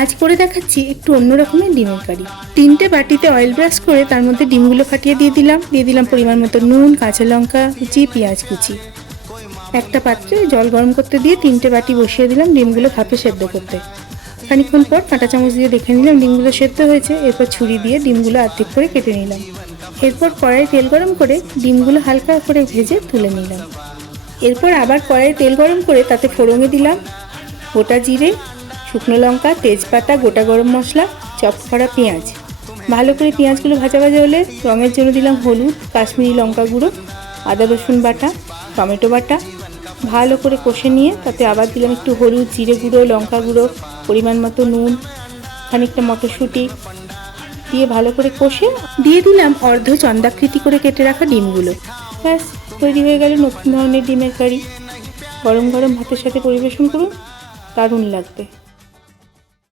আজ করে দেখাচ্ছি একটু অন্য রকমের ডিমের কারি। 3টে বাটিতে অয়েল ব্রাশ করে তার মধ্যে ডিমগুলো ফাটিয়ে দিয়ে দিলাম পরিমাণ মতো নুন, কাঁচা লঙ্কা কুচি, পেঁয়াজ কুচি। একটা পাত্রে জল গরম করতে দিয়ে 3টে বাটি বসিয়ে দিলাম ডিমগুলো ভাপে সেদ্ধ করতে। খানিকক্ষণ পর কাঁটা চামচ দিয়ে দেখে নিলাম ডিমগুলো সেদ্ধ হয়েছে। এরপর ছুরি দিয়ে ডিমগুলো অর্ধেক করে কেটে নিলাম। এরপর কড়াই তেল গরম করে ডিমগুলো হালকা করে ভেজে তুলে নিলাম। এরপর আবার কড়াই তেল গরম করে তাতে ফোড়নে দিলাম গোটা জিরে, শুকনো লঙ্কা, তেজপাতা, গোটা গরম মশলা, চপ করা পেঁয়াজ। ভালো করে পেঁয়াজগুলো ভাজা ভাজা হলে রঙের জন্য দিলাম হলুদ, কাশ্মীরি লঙ্কা গুঁড়ো, আদা রসুন বাটা, টমেটো বাটা। ভালো করে কষে নিয়ে তাতে আবার দিলাম একটু হলুদ, জিরে গুঁড়ো, লঙ্কা গুঁড়ো, পরিমাণ মতো নুন, খানিকটা মটরশুঁটি দিয়ে ভালো করে কষে দিয়ে দিলাম অর্ধ চন্দ্রাকৃতি করে কেটে রাখা ডিমগুলো। ব্যাস তৈরি হয়ে গেল নতুন ধরনের ডিমের কারি। গরম গরম ভাতের সাথে পরিবেশন করুন, দারুণ লাগবে।